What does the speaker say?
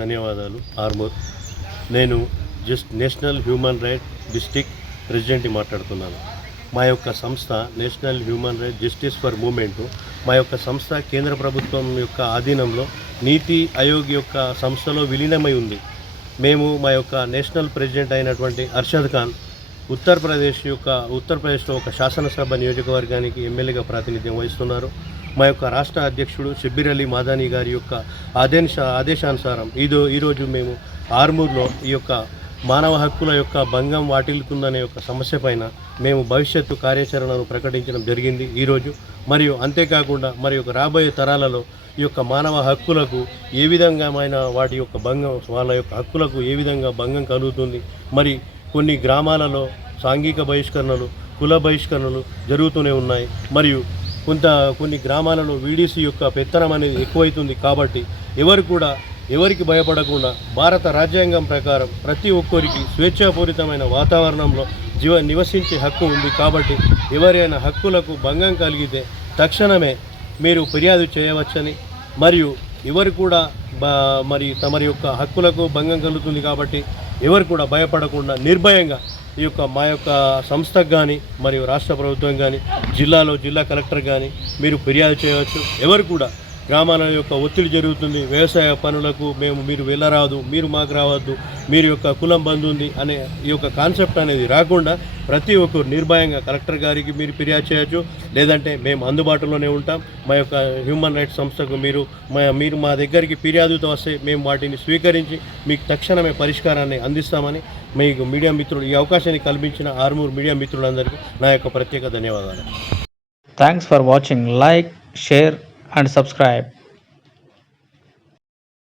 ధన్యవాదాలు ఆర్మూర్. నేను national human right district ప్రెసిడెంట్ని మాట్లాడుతున్నాను. మా యొక్క సంస్థ national human right justice for movement. మా యొక్క సంస్థ కేంద్ర ప్రభుత్వం యొక్క ఆధీనంలో నీతి ఆయోగ్ యొక్క సంస్థలో విలీనమై ఉంది. మేము మా యొక్క నేషనల్ ప్రెసిడెంట్ అయినటువంటి అర్షద్ ఖాన్ ఉత్తరప్రదేశ్లో ఒక శాసనసభ నియోజకవర్గానికి ఎమ్మెల్యేగా ప్రాతినిధ్యం వహిస్తున్నారు. మా యొక్క రాష్ట్ర అధ్యక్షుడు షబ్బీర్ అలీ మాదానీ గారి యొక్క ఆదేశానుసారం ఈరోజు మేము ఆర్మూర్లో ఈ యొక్క మానవ హక్కుల యొక్క భంగం వాటిల్లుతుందనే యొక్క సమస్య పైన మేము భవిష్యత్తు కార్యాచరణను ప్రకటించడం జరిగింది ఈరోజు. మరియు అంతేకాకుండా మరి యొక్క రాబోయే తరాలలో ఈ యొక్క మానవ హక్కులకు ఏ విధంగా వాటి యొక్క భంగం, వాళ్ళ యొక్క హక్కులకు ఏ విధంగా భంగం కలుగుతుంది, మరి కొన్ని గ్రామాలలో సాంఘిక బహిష్కరణలు, కుల బహిష్కరణలు జరుగుతూనే ఉన్నాయి. మరియు కొన్ని గ్రామాలలో వీడీసీ యొక్క పెత్తనం అనేది ఎక్కువైతుంది. కాబట్టి ఎవరికి భయపడకుండా భారత రాజ్యాంగం ప్రకారం ప్రతి ఒక్కరికి స్వేచ్ఛాపూరితమైన వాతావరణంలో నివసించే హక్కు ఉంది. కాబట్టి ఎవరైనా హక్కులకు భంగం కలిగితే తక్షణమే మీరు ఫిర్యాదు చేయవచ్చని, మరియు ఎవరు కూడా తమరి యొక్క హక్కులకు భంగం కలుగుతుంది కాబట్టి ఎవరు కూడా భయపడకుండా నిర్భయంగా మా యొక్క సంస్థకు కానీ మరియు రాష్ట్ర ప్రభుత్వం కానీ జిల్లా కలెక్టర్ కానీ మీరు ఫిర్యాదు చేయవచ్చు. ఎవరు కూడా గ్రామాల యొక్క ఒత్తిడి జరుగుతుంది, వ్యవసాయ పనులకు మీరు వెళ్ళరాదు, మీరు మాకు రావద్దు, మీరు యొక్క కులం బంద్ ఉంది అనే ఈ యొక్క కాన్సెప్ట్ అనేది రాకుండా ప్రతి ఒక్కరు నిర్భయంగా కలెక్టర్ గారికి మీరు ఫిర్యాదు చేయొచ్చు. లేదంటే మేము అందుబాటులోనే ఉంటాం. మా యొక్క హ్యూమన్ రైట్స్ సంస్థకు మీరు మా దగ్గరికి ఫిర్యాదుతో వస్తే మేము వాటిని స్వీకరించి మీకు తక్షణమే పరిష్కారాన్ని అందిస్తామని మీకు మీడియా మిత్రులు ఈ అవకాశాన్ని కల్పించిన ఆర్మూర్ మీడియా మిత్రులందరికీ నా యొక్క ప్రత్యేక ధన్యవాదాలు. Thanks for watching. Like, share and subscribe.